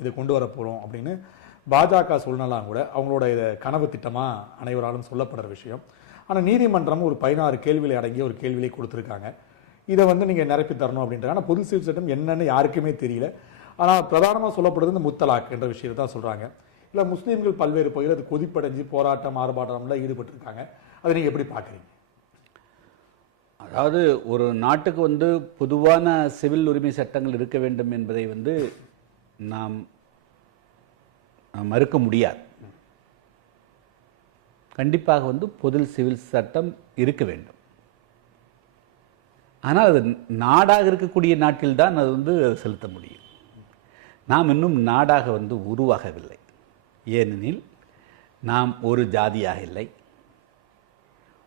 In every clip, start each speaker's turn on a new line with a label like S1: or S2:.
S1: இதை கொண்டு வர போகிறோம் அப்படின்னு பாஜக சொல்லலாம் கூட அவங்களோட இதை கனவு திட்டமாக அனைவராலும் சொல்லப்படுற விஷயம். ஆனால் நீதிமன்றம் ஒரு பதினாறு கேள்விகளை அடங்கிய ஒரு கேள்வியிலே கொடுத்துருக்காங்க. இதை வந்து நீங்கள் நிரப்பி தரணும் அப்படின்றாங்க. ஆனால் பொது சீர் சட்டம் என்னன்னு யாருக்குமே தெரியல. ஆனால் பிரதானமாக சொல்லப்படுறது இந்த முத்தலாக் என்ற விஷயத்தை தான் சொல்கிறாங்க இல்லை முஸ்லீம்கள் பல்வேறு பகுதியில் அது கொதிப்படைஞ்சு போராட்டம் ஆர்ப்பாட்டம்லாம் ஈடுபட்டிருக்காங்க. அதை நீங்கள் எப்படி பார்க்குறீங்க?
S2: அதாவது ஒரு நாட்டுக்கு வந்து பொதுவான சிவில் உரிமை சட்டங்கள் இருக்க வேண்டும் என்பதை வந்து நாம் மறுக்க முடியாது. கண்டிப்பாக வந்து பொது சிவில் சட்டம் இருக்க வேண்டும். ஆனால் அது நாடாக இருக்கக்கூடிய நாட்டில் தான் அது வந்து செலுத்த முடியும். நாம் இன்னும் நாடாக வந்து உருவாகவில்லை. ஏனெனில் நாம் ஒரு ஜாதியாக இல்லை.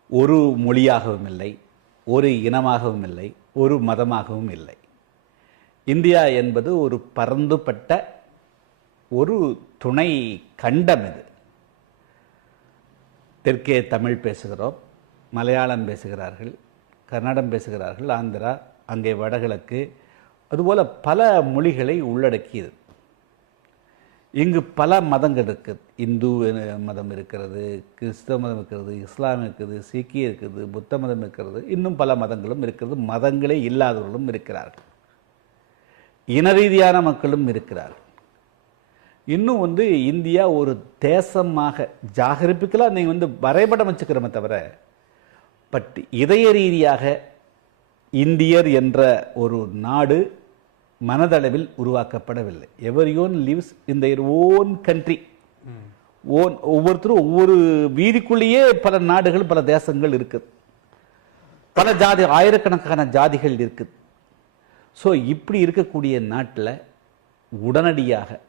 S2: ஒரு மொழியாகவும் இல்லை. ஒரு இனமாகவும் இல்லை. ஒரு மதமாகவும் இல்லை. இந்தியா என்பது ஒரு பரந்துபட்ட ஒரு துணை கண்டம் இது. தெற்கே தமிழ் பேசுகிறோம் மலையாளம் பேசுகிறார்கள் கன்னடம் பேசுகிறார்கள் ஆந்திரா அங்கே வடகிழக்கு அதுபோல் பல மொழிகளை உள்ளடக்கியது. இங்கு பல மதங்கள் இருக்குது இந்து மதம் இருக்கிறது கிறிஸ்தவ மதம் இருக்கிறது இஸ்லாம் இருக்குது சீக்கிய இருக்குது புத்த மதம் இருக்கிறது இன்னும் பல மதங்களும் இருக்கிறது. மதங்களே இல்லாதவர்களும் இருக்கிறார்கள். இன ரீதியான மக்களும் இருக்கிறார்கள். இன்னும் வந்து இந்தியா ஒரு தேசமாக ஜாகரிப்புக்கெல்லாம் நீங்கள் வந்து வரைபடம் வச்சுக்கிறோமே தவிர பட் இதய ரீதியாக இந்தியர் என்ற ஒரு நாடு மனதளவில் உருவாக்கப்படவில்லை. எவர் யோன் லிவ்ஸ் இந்த ஓன் கண்ட்ரி ஓன் ஒவ்வொருத்தரும் ஒவ்வொரு வீதிக்குள்ளேயே பல நாடுகள் பல தேசங்கள் இருக்குது. பல ஜாதி ஆயிரக்கணக்கான ஜாதிகள் இருக்குது. ஸோ இப்படி இருக்கக்கூடிய நாட்டில் உடனடியாக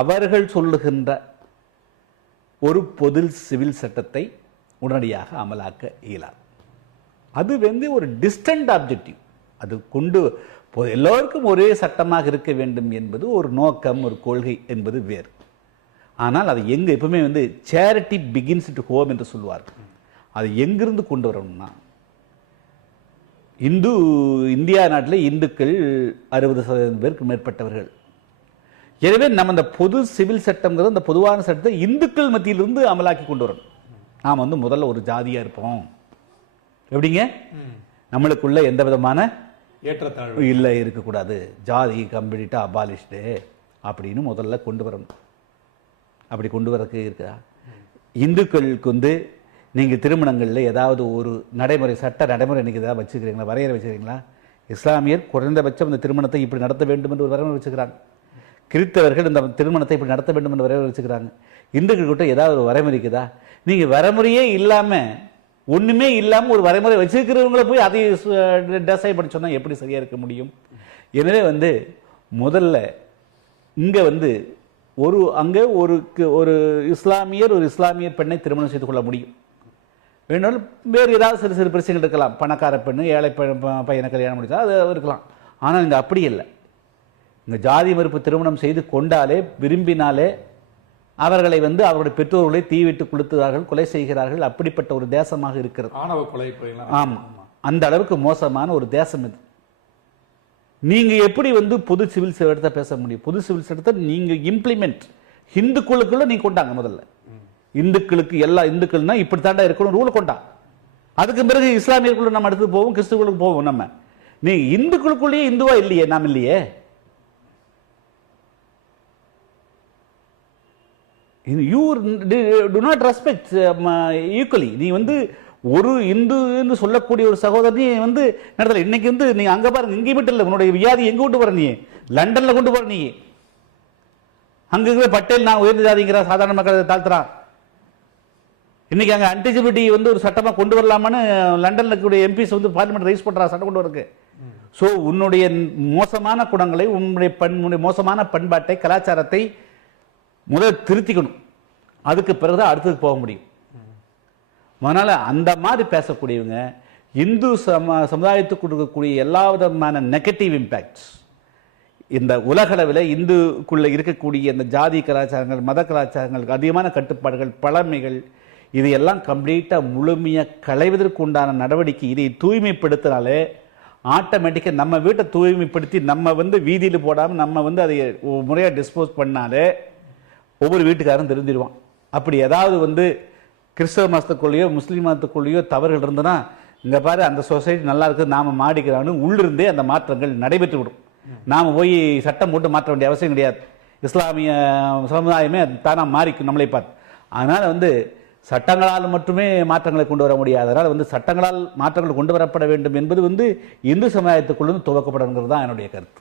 S2: அவர்கள் சொல்லுகின்ற ஒரு பொது சிவில் சட்டத்தை உடனடியாக அமலாக்க இயலாது. அது வந்து ஒரு டிஸ்டன்ட் ஆப்ஜெக்டிவ் அது கொண்டு எல்லோருக்கும் ஒரே சட்டமாக இருக்க வேண்டும் என்பது ஒரு நோக்கம் ஒரு கொள்கை என்பது வேறு. ஆனால் அது எங்கே எப்பவுமே வந்து சேரிட்டி பிகின்ஸ் டு ஹோம் என்று சொல்லுவார்கள். அது எங்கிருந்து கொண்டு வரணும்னா இந்து இந்தியா நாட்டில் இந்துக்கள் அறுபது சதவீதம் பேருக்கு மேற்பட்டவர்கள். எனவே நம்ம இந்த பொது சிவில் சட்டம்ங்கிறது அந்த பொதுவான சட்டத்தை இந்துக்கள் மத்தியிலிருந்து அமலாக்கி கொண்டு வரணும். நாம் வந்து முதல்ல ஒரு ஜாதியா இருப்போம். எப்படிங்க? நம்மளுக்குள்ள எந்த விதமான
S1: ஏற்றத்தாழ்வு
S2: இல்லை. இருக்கக்கூடாது. ஜாதி கம்ப்ளீட்டாக அபாலிஷ்டு அப்படின்னு முதல்ல கொண்டு வரணும். அப்படி கொண்டு வரக்கு இருக்கா? இந்துக்களுக்கு வந்து நீங்கள் திருமணங்களில் ஏதாவது ஒரு நடைமுறை சட்ட நடைமுறை இன்னைக்கு ஏதாவது வச்சுக்கிறீங்களா? வரையறை வச்சுக்கிறீங்களா? இஸ்லாமியர் குறைந்தபட்சம் இந்த திருமணத்தை இப்படி நடத்த வேண்டும் என்று ஒரு வரைமுறை வச்சுக்கிறாங்க. கிறித்தவர்கள் இந்த திருமணத்தை இப்படி நடத்த வேண்டும் என்று வரைமுறை வச்சுக்கிறாங்க. இந்துக்கள் கிட்ட ஏதாவது ஒரு வரைமுறை இருக்குதா? நீங்கள் வரைமுறையே இல்லாமல் ஒன்றுமே இல்லாமல் ஒரு வரைமுறை வச்சுருக்கிறவங்கள போய் அதை டிசைட் பண்ண சொன்னால் எப்படி சரியா இருக்க முடியும்? எனவே வந்து முதல்ல இங்கே வந்து ஒரு அங்கே ஒரு ஒரு இஸ்லாமியர் ஒரு இஸ்லாமிய பெண்ணை திருமணம் செய்து கொள்ள முடியும். வேணாலும் வேறு ஏதாவது சிறு சிறு பிரச்சனைகள் இருக்கலாம். பணக்கார பெண்ணு ஏழை பையனை கல்யாணம் முடிச்சா அது இருக்கலாம். ஆனால் இங்க அப்படி இல்லை. இங்க ஜாதி மறுப்பு திருமணம் செய்து கொண்டாலே விரும்பினாலே அவர்களை வந்து அவருடைய பெற்றோர்களை தீவிட்டு கொளுத்துகிறார்கள் கொலை செய்கிறார்கள். அப்படிப்பட்ட ஒரு தேசமாக இருக்கிறது.
S1: ஆணவ கொலை கொலைலாம்
S2: ஆமா. அந்த அளவுக்கு மோசமான ஒரு தேசம் இது. நீங்க எப்படி வந்து பொது சிவில் சட்டத்தை பேச முடியும்? பொது சிவில் சட்டத்தை நீங்க இம்ப்ளிமெண்ட் இந்துக்களுக்குள்ள நீங்க கொண்டாங்க முதல்ல. இந்துக்களுக்கு எல்லா இந்துக்கள்னா இப்படி தாண்டா இருக்கணும் ரூல் கொண்டா. அதுக்கு பிறகு இஸ்லாமியர்களுக்குள்ள நம்ம அடுத்து போவோம் கிறிஸ்துவர்களுக்கு போவோம் நம்ம. நீ இந்துக்களுக்குள்ளேயே இந்துவா இல்லையே நாம் இல்லையே? You do not respect equally நீ வந்து ஒரு இந்துன்னு சொல்லக்கூடிய ஒரு சகோதரி வந்து நடத்தல. இன்னைக்கு வந்து நீ அங்கே பாருங்க இங்கே மட்டும் இல்லை உன்னுடைய வியாதி எங்க கொண்டு போற நீ? லண்டன்ல கொண்டு போற நீ. அங்க பட்டேல் நான் உயர்ந்த ஜாதிங்கிற சாதாரண மக்களை தாழ்த்துறான். இன்னைக்கு அங்கே அன்டிஜிபிலிட்டி வந்து ஒரு சட்டமா கொண்டு வரலாமான்னு லண்டனில் இருக்கக்கூடிய எம்பிஸ் வந்து பார்லிமெண்ட் ரைஸ் பண்ணுறா சட்டம் கொண்டு வரக்கு ஸோ உன்னுடைய மோசமான குணங்களை உன்னுடைய பண் உன்னுடைய மோசமான பண்பாட்டை கலாச்சாரத்தை முதல் திருத்திக்கணும். அதுக்கு பிறகுதான் அடுத்ததுக்கு போக முடியும். அதனால அந்த மாதிரி பேசக்கூடியவங்க இந்து சம சமுதாயத்துக்கு கொடுக்கக்கூடிய எல்லா விதமான நெகட்டிவ் இம்பேக்ட்ஸ் இந்த உலகளவில் இந்துக்குள்ள இருக்கக்கூடிய இந்த ஜாதி கலாச்சாரங்கள் மத கலாச்சாரங்களுக்கு அதிகமான கட்டுப்பாடுகள் பழமைகள் இது எல்லாம் கம்ப்ளீட்டாக முழுமையாக களைவதற்கு உண்டான நடவடிக்கை இதை தூய்மைப்படுத்தினாலே ஆட்டோமேட்டிக்காக நம்ம வீட்டை தூய்மைப்படுத்தி நம்ம வந்து வீதியில் போடாமல் நம்ம வந்து அதை முறையாக டிஸ்போஸ் பண்ணாலே ஒவ்வொரு வீட்டுக்காரரும் தெரிஞ்சிருவான். அப்படி ஏதாவது வந்து கிறிஸ்தவ மதத்துக்குள்ளேயோ முஸ்லீம் மதத்துக்குள்ளேயோ தவறுகள் இருந்ததுன்னா இங்கே பாரு அந்த சொசைட்டி நல்லா இருக்குது நாம் மாடிக்கிறான்னு உள்ளிருந்தே அந்த மாற்றங்கள் நடைபெற்று விடும் நாம் போய் சட்டம் போட்டு மாற்ற வேண்டிய அவசியம் கிடையாது. இஸ்லாமிய சமுதாயமே தானாக மாறிக்கும் நம்மளை பார்த்து. அதனால் வந்து சட்டங்களால் மட்டுமே மாற்றங்களை கொண்டு வர முடியாது. அதனால் வந்து சட்டங்களால் மாற்றங்கள் கொண்டு வரப்பட வேண்டும் என்பது வந்து இந்து சமுதாயத்துக்குள்ளே துவக்கப்படணுங்கிறது தான் என்னுடைய கருத்து.